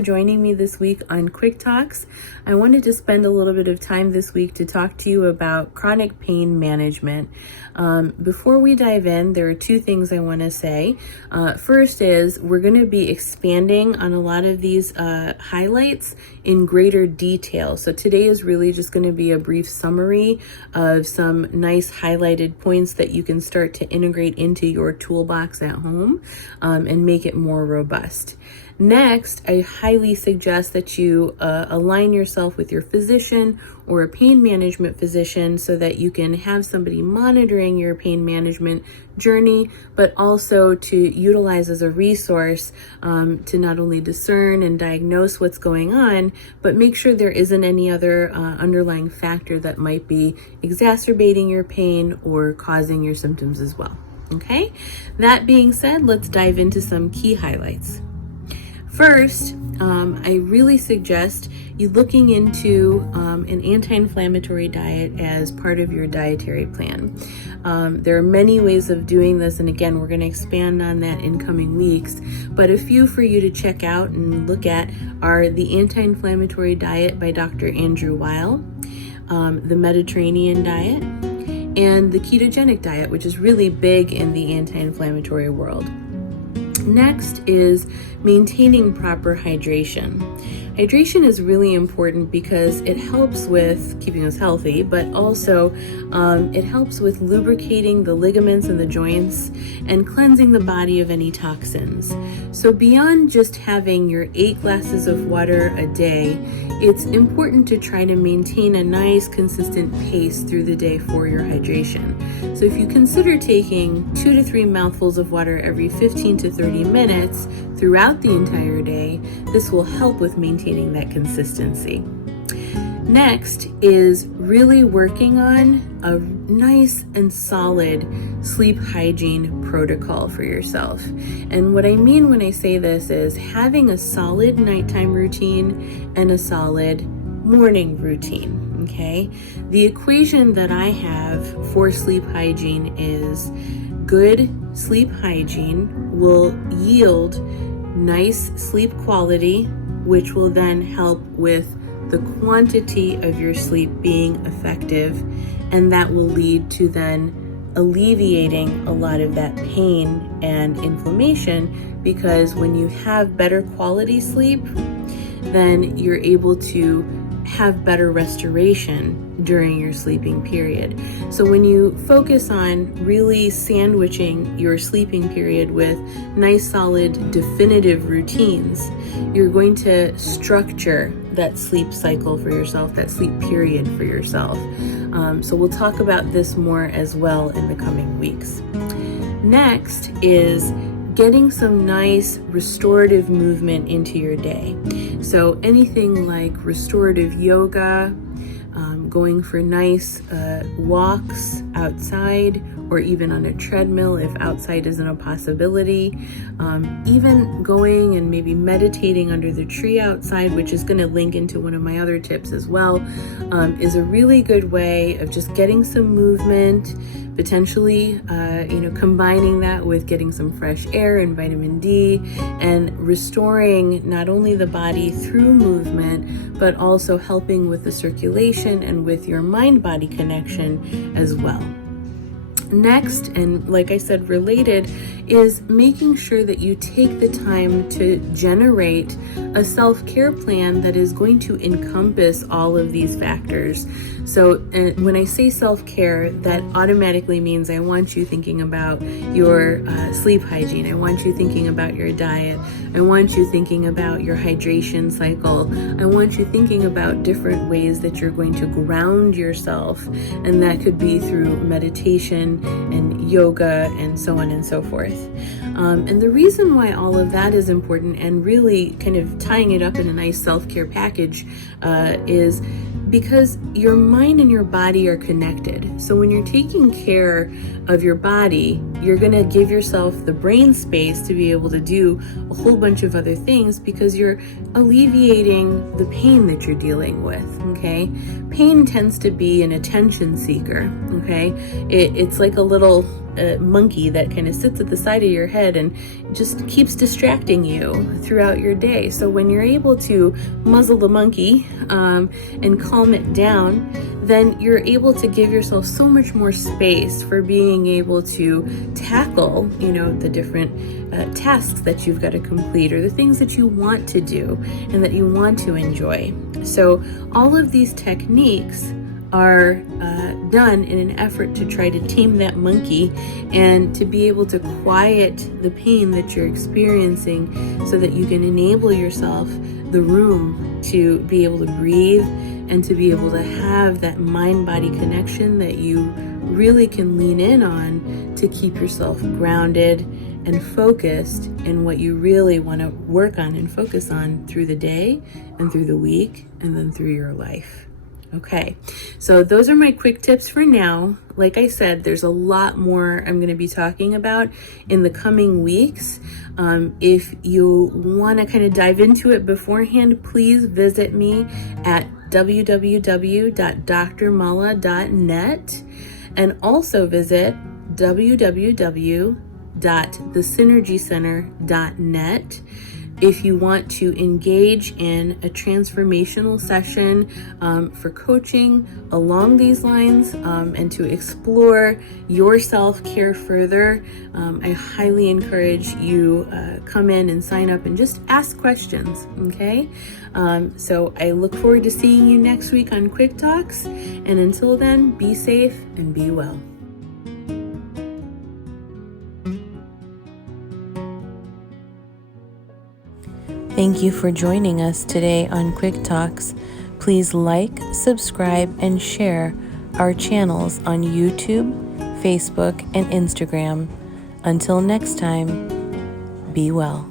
for joining me this week on QuickTalks. I wanted to spend a little bit of time this week to talk to you about chronic pain management. Before we dive in, there are two things I want to say. First is we're going to be expanding on a lot of these highlights in greater detail. So today is really just going to be a brief summary of some nice highlighted points that you can start to integrate into your toolbox at home and make it more robust. Next, I highly suggest that you align yourself with your physician or a pain management physician so that you can have somebody monitoring your pain management journey, but also to utilize as a resource to not only discern and diagnose what's going on, but make sure there isn't any other underlying factor that might be exacerbating your pain or causing your symptoms as well. Okay, that being said, let's dive into some key highlights. First, I really suggest you looking into an anti-inflammatory diet as part of your dietary plan. There are many ways of doing this, and again, we're going to expand on that in coming weeks, but a few for you to check out and look at are the Anti-Inflammatory Diet by Dr. Andrew Weil, the Mediterranean diet, and the ketogenic diet, which is really big in the anti-inflammatory world. Next is maintaining proper hydration. Hydration is really important because it helps with keeping us healthy, but also it helps with lubricating the ligaments and the joints and cleansing the body of any toxins. So beyond just having your 8 glasses of water a day, it's important to try to maintain a nice consistent pace through the day for your hydration. So if you consider taking 2 to 3 mouthfuls of water every 15 to 30 minutes throughout the entire day, this will help with maintaining that consistency. Next is really working on a nice and solid sleep hygiene protocol for yourself. And what I mean when I say this is having a solid nighttime routine and a solid morning routine, okay? The equation that I have for sleep hygiene is good sleep hygiene will yield nice sleep quality, which will then help with the quantity of your sleep being effective, and that will lead to then alleviating a lot of that pain and inflammation, because when you have better quality sleep, then you're able to have better restoration during your sleeping period. So when you focus on really sandwiching your sleeping period with nice, solid, definitive routines, you're going to structure that sleep cycle for yourself, that sleep period for yourself. So we'll talk about this more as well in the coming weeks. Next is getting some nice restorative movement into your day. So anything like restorative yoga, going for nice walks outside or even on a treadmill if outside isn't a possibility. Even going and maybe meditating under the tree outside, which is going to link into one of my other tips as well, is a really good way of just getting some movement, potentially combining that with getting some fresh air and vitamin D and restoring not only the body through movement, but also helping with the circulation and with your mind-body connection as well. Next, and like I said, related, is making sure that you take the time to generate a self-care plan that is going to encompass all of these factors. So when I say self-care, that automatically means I want you thinking about your sleep hygiene. I want you thinking about your diet. I want you thinking about your hydration cycle. I want you thinking about different ways that you're going to ground yourself, and that could be through meditation and yoga and so on and so forth. And the reason why all of that is important and really kind of tying it up in a nice self-care package is because your mind and your body are connected. So when you're taking care of your body, you're going to give yourself the brain space to be able to do a whole bunch of other things because you're alleviating the pain that you're dealing with, okay? Pain tends to be an attention seeker, okay? It's like a little a monkey that kind of sits at the side of your head and just keeps distracting you throughout your day. So when you're able to muzzle the monkey and calm it down, then you're able to give yourself so much more space for being able to tackle, the different tasks that you've got to complete, or the things that you want to do and that you want to enjoy. So all of these techniques are done in an effort to try to tame that monkey and to be able to quiet the pain that you're experiencing so that you can enable yourself the room to be able to breathe and to be able to have that mind-body connection that you really can lean in on to keep yourself grounded and focused in what you really want to work on and focus on through the day and through the week and then through your life. Okay, so those are my quick tips for now. Like I said, there's a lot more I'm going to be talking about in the coming weeks. If you want to kind of dive into it beforehand, please visit me at www.drmulla.net and also visit www.thesynergycenter.net if you want to engage in a transformational session for coaching along these lines and to explore your self-care further. I highly encourage you come in and sign up and just ask questions, okay? So I look forward to seeing you next week on Quick Talks, and until then, be safe and be well. Thank you for joining us today on Quick Talks. Please like, subscribe, and share our channels on YouTube, Facebook, and Instagram. Until next time, be well.